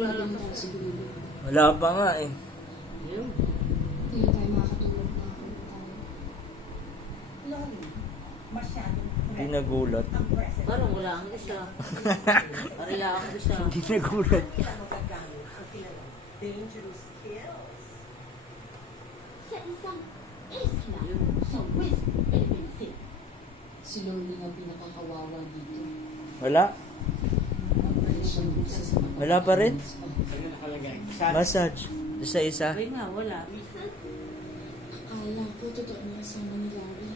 ilan tayo sa binili. Wala pa nga eh. Yun. Kaya tayo makakatulog na tayo. Hindi nagulat. Parang wala ang isa. Parila ang isa. Hindi nagulat. Si Lordy nga pinakakawawa dito. Wala? Wala siyang bulsa sa mata. Wala pa rin? Massage. Isa-isa. Ay nga, wala. Akala ko totoo na kasama ni Larry.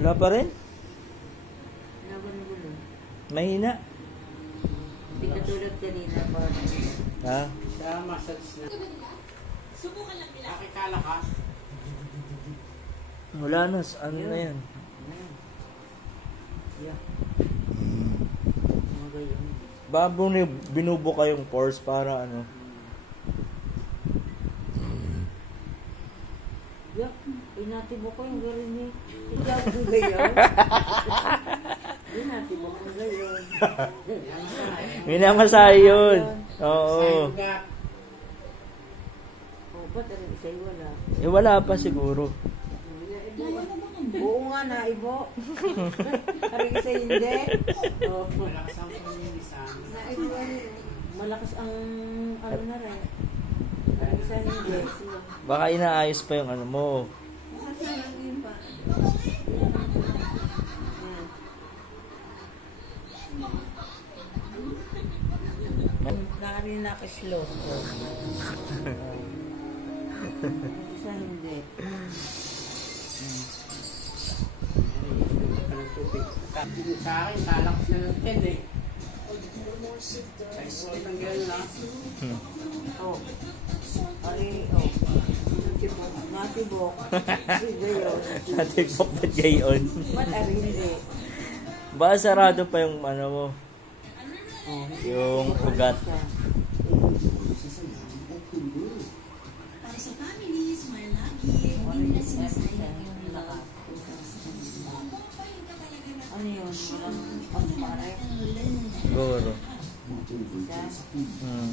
Wala pa rin? Laban mo gulo. Mahina. Hindi katulad kanina pa. Ha? Sa massage na. Subukan lang nila. Nakikalakas. Wala na. Ano na yan? Yeah. Mga gayon. Babong binubuka yung pores para ano. Yeah. Inatibo ko yung garin eh. Ikaw ang gayon. Inatibo ko yung gayon. Minamasahe yun. Oo. Sayuga. Oh, ba't ang isa'y wala? Eh wala pa siguro. Naya naman ang Oo nga, naibo. Parang isa hindi. Oh. Malakas ang pamilisan. Naibo malakas ang ano na rin. Parang isa hindi. Baka inaayos pa yung ano mo. Kasi yun pa. Nakarin na ka-slow. Isa hindi. Sa akin, talakas na ng 10 eh. Ay, tanggal na. Oh. Ari, oh. Natibok. Natibok. Gayon. Natibok ba't gayon? Ba't ari hindi? Baka sarado pa yung ano mo. Oh, Yung ugat. Para sa families, my lagi, hindi nila sinasayang yung love. ano yun? Walang pagpare. Siguro. Isa.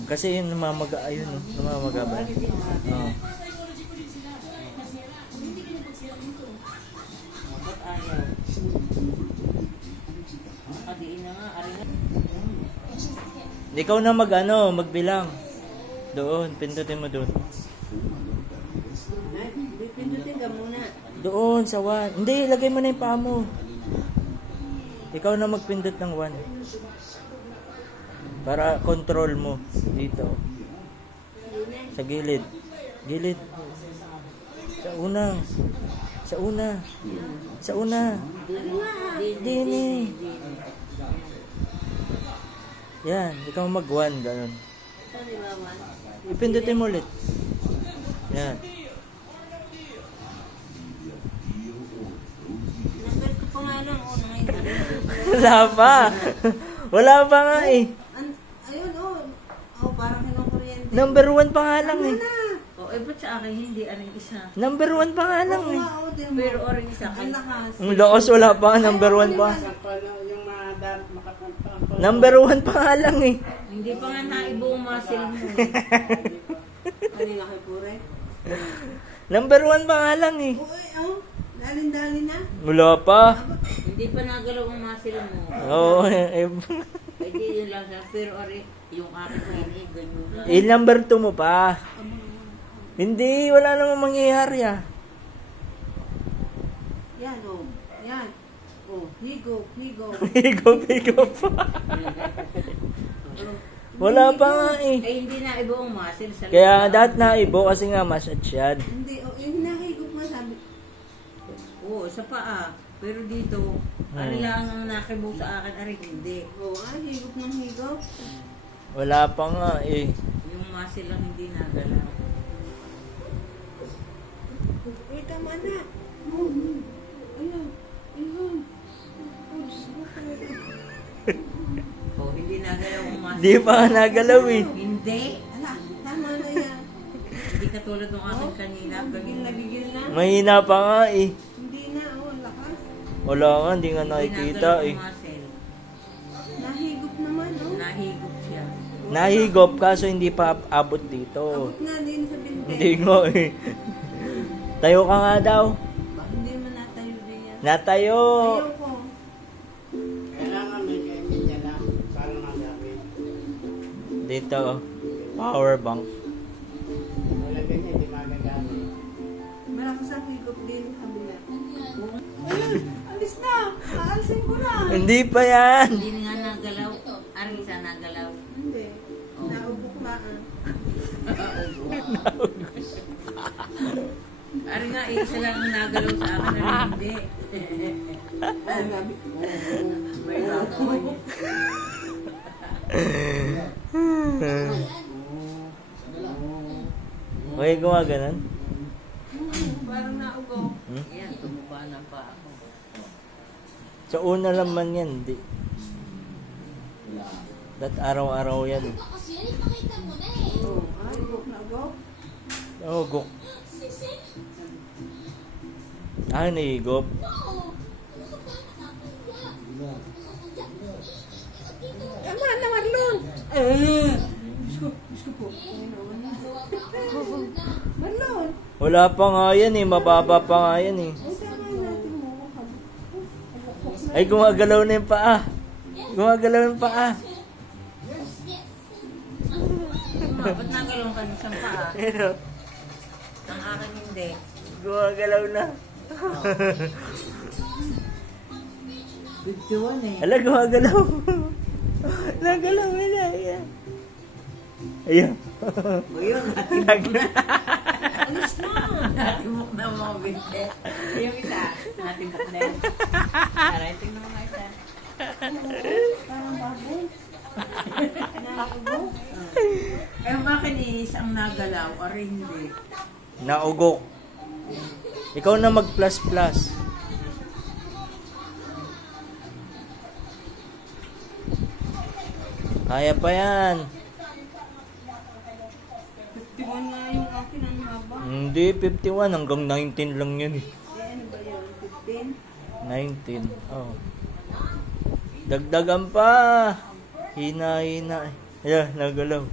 Kasi yung namamaga, ayun, no? Namamaga ba? Ano din nga? Oo. Ba't ayaw? Nakadiin na nga. Ari na. Ikaw na magbilang. Doon, pindutin mo doon. Pindutin ka muna. Doon, sa 1. Hindi, lagay mo na yung paa mo. Ikaw na magpindot ng 1. Para control mo dito. Sa gilid. Gilid. Sa una. Sa una. Sa una. Dini. Yan, ikaw mag-1, ganun. Saan ni Mama? Ipindutin mo ulit. Yan. Number ko pa nga lang. Oh, nangyayari. Wala pa. Wala pa nga eh. Ayun, oh. Oh, parang kinukuryente. Number 1 pa nga lang eh. Oh, eh, ba't sa akin hindi? Aring isa. Number 1 pa nga lang eh. Pero oring isa. Ang lakas. Ang lakas, wala pa nga. Number 1 pa. Yung mga makapagpapal. Number 1 pa nga lang eh. Hindi pa nga naibuong muscle mo. Ano yung nakipure? Number 1 pa nga lang eh. Uy, oh. Dalin-dalin na. Wala pa. Hindi pa nagalaw ang muscle mo. Oo. Eh, Ay, di yun lang. Pero oring, yung akin hindi, ganyan lang. number 2 mo pa. Hindi, wala namang mangyayari ah. Yan, oh. Yan. Oh, higop, higop. Higop pa. Wala pa nga eh. Ay, hindi na ibuong muscle. Sa Kaya dapat na ibo kasi nga massage yan. Hindi, oh, yung hinahigop nga sabi. Oo, sa paa. Pero dito, ano lang ang nakibo sa akin, ari hindi. Oo, higop ng higop. Wala pa nga eh. Yung muscle lang hindi nagalaw. Uy, tama na. Ayun, ayun. Oh, hindi nagalaw ang muscle. Di pa nga nagalaw eh. Hindi. Ala, tama na yan. Hindi katulad ng akin kanina. Gagil na gigil na. Mahina pa nga eh. Hindi na, oh, ang lakas. Wala nga, hindi nga nakikita Ginagalaw eh. ang muscle. Nahigop naman, oh. Nahigop siya. Nahigop kaso hindi pa abot dito. Abot nga din sa binte. Hindi nga eh. Tayo ka nga daw. Hindi mo natayo din yan. Natayo. Ayoko. Kailangan may kainin niya na para magamit. Dito. Power bank. Wala ganyan, hindi magagamit. Malakas ang higop din sa kabila. Ayun, alis na. Aalisin ko na. Hindi pa yan. Hindi nga nagalaw. Arisa nagalaw. Hindi. Naubok na. Ari nga, isa lang ang nagalaw sa akin na hindi. Ay, gabi. May nagawin. Okay, gumaganon. Parang naubok. Yan, tumaba na pa ako. Sa una naman yan, hindi. Araw-araw yan. Oh, ay, ubok na ubok. Oh, gok. Ah, nahigop. Tama na, Marlon. Diyos ko po. Marlon. Wala pa nga yan eh, mababa pa nga yan eh. Ay, tama natin mo. Ay, gumagalaw na yung paa. Gumagalaw yung paa. Ba't nagalaw ka sa paa? Pero, Ang akin hindi. gumagalaw na. 51 eh. Ala, gumagalaw. Nagalaw na. Ayan. Ayan. Ngayon, Alis na. natimok na mga binte. Yung isa, natimok na yun. Aray, tingnan mo nga isa. Parang baboy. Naubok. Eh, bakit isang nagalaw? O hindi? Naugok. Ikaw na mag-plus-plus. Kaya pa yan. 51 nga yung akin ang haba. Hindi, 51. Hanggang 19 lang yan eh. Ano ba yun? 15? 19. Oh. Dagdagan pa. Hina-hina. Ayan, nagalaw.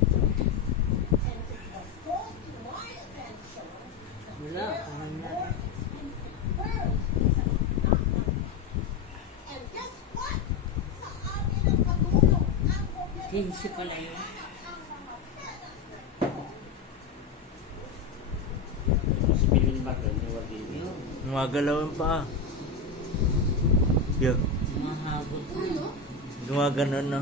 Wala. 15 pala yun. Mas bilin ba ito? Hindi wag din. Yun. Gumagalaw yung paa. Yeah. Mga hagot na. Gumaganon na.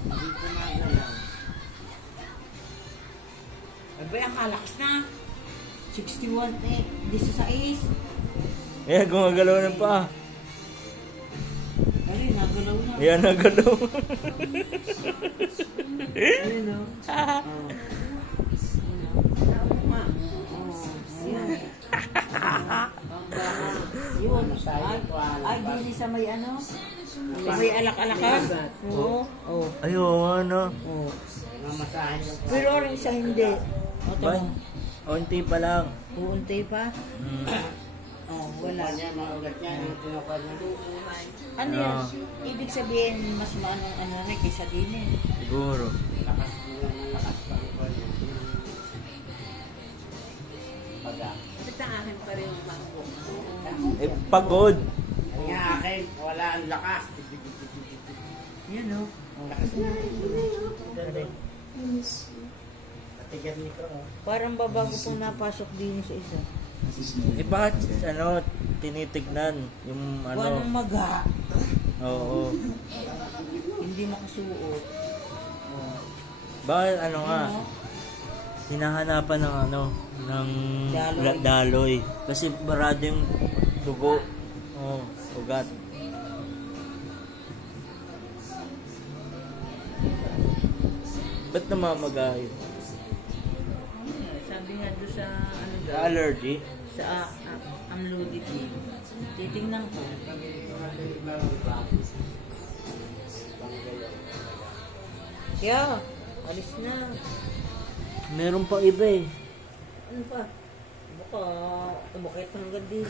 Hindi ko nagalaw. Abay, ang kalakas na. 61 eh. 16. Ayan, gumagalaw ng paa. Ay, nagalaw na. Ayan, nagalaw. Ayun o. Yun. Ay, di sa may ano? May alak-alakan. Oo. Oo. Ayaw, ano. Oo. Mamasahin yung Pero orange isa hindi. O, Ba? tama. Unti pa lang. Uunti pa. Hmm. Oh, wala. Wala niya, mga ugat niya, yung tinukuha niya. Ano yan? Ibig sabihin, mas maanong ano na kaysa din eh. Siguro. Lakas niya, lakas pa rin po niya. Paga. Ba't ang akin pa rin ang mango? Eh, pagod. Ang nga akin, wala ang lakas. Yan o. Ang lakas niya. Patigan ni ko. Parang babago pong napasok din sa isa. Eh, bakit, ano, tinitignan yung, Buwan ng ano. maga. Oo. Hindi makasuot. Bakit, ano nga, Ano? hinahanapan ng, ano, ng Daloy. daloy. Kasi barado yung dugo. Oo, ugat. Ba't namamagayo? Sabi nga doon sa ano daw, Allergy? sa amlodipine. Titingnan ko. Yeah, alis na. Meron pa iba eh. Ano pa? Baka tumakit hanggang din.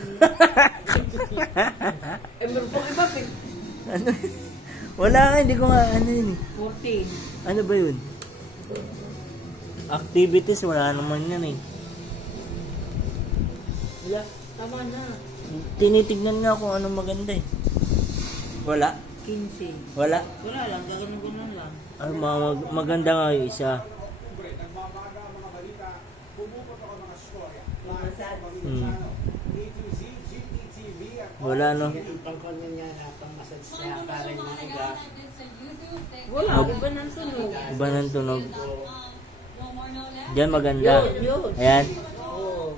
Eh, meron pang iba, Ano? Wala nga, hindi ko nga ano yun eh. 14. Ano ba yun? Activities, wala naman yan eh. Wala, tama na. Tinitignan nga kung anong maganda eh. Wala? 15. Wala? Wala lang, gaganon-ganon lang. Ay, maganda nga yung isa. Wala no? Yung pangkonyo niya na pang-massage niya para yung mga iba. Wala, iba ng tunog. Iba ng tunog. Diyan maganda. Yun. Ayan. Oo.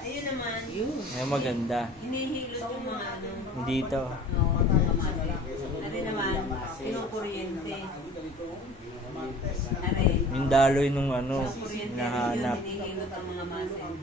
Ayun naman. Yun. Ayan maganda. Hinihilot yung mga ano. Dito. Ano naman, pinukuryente. Are, Yung daloy nung ano, kuryente yun, nahanap. hinihilot ang mga muscle.